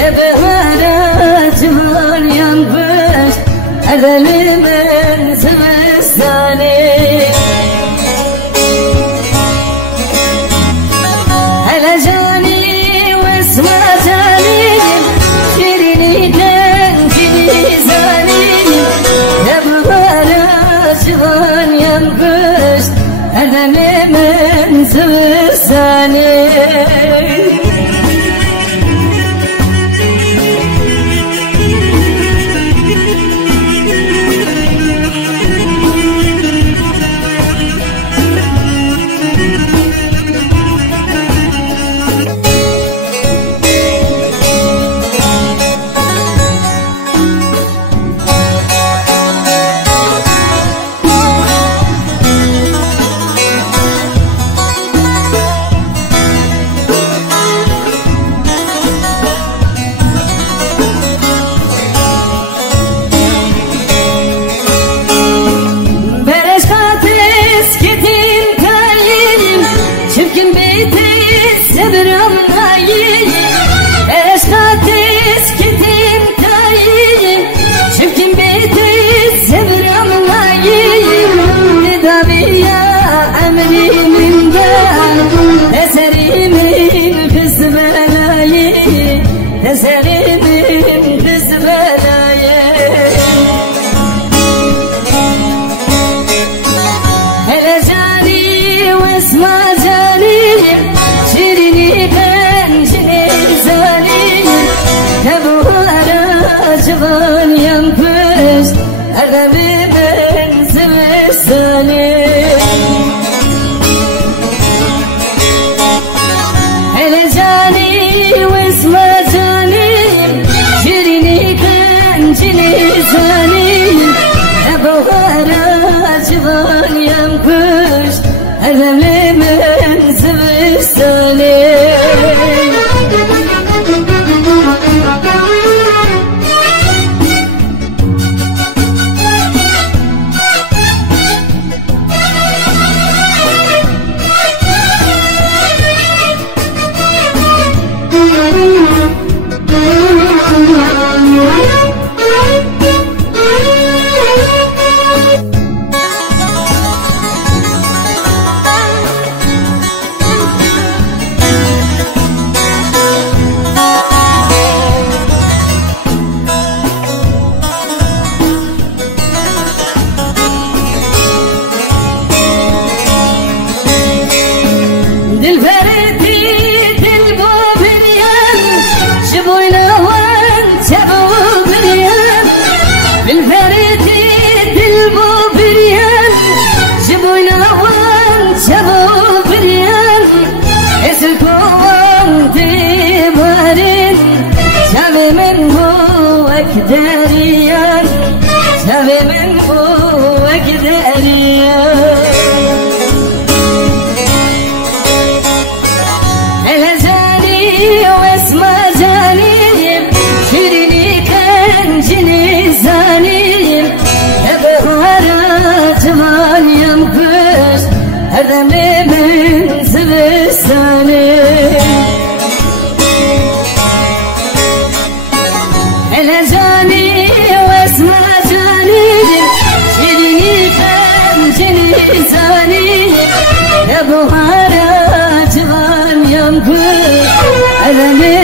Tebehara civan yanmış Erdelimin zıvıstani Hele cani ve esma canim Şiriniden cizanim Tebehara civan yanmış Erdelimin zıvıstani Civan yanmış Erdelimin zıvıstani Hele cani ve esma canim Şirini kancini zanim Ebuhara civan yanmış Erdelimin zıvıstani Deriyan, sevimin bu deriyan. Hele cani ve esma canim, şirini kancini zanim. Ebuhara civan yanmış, Erdelimin zıvıstani. Hele cani ve esma canim Şirini kancini zanim Ebuhara civan yanmış Erdelimin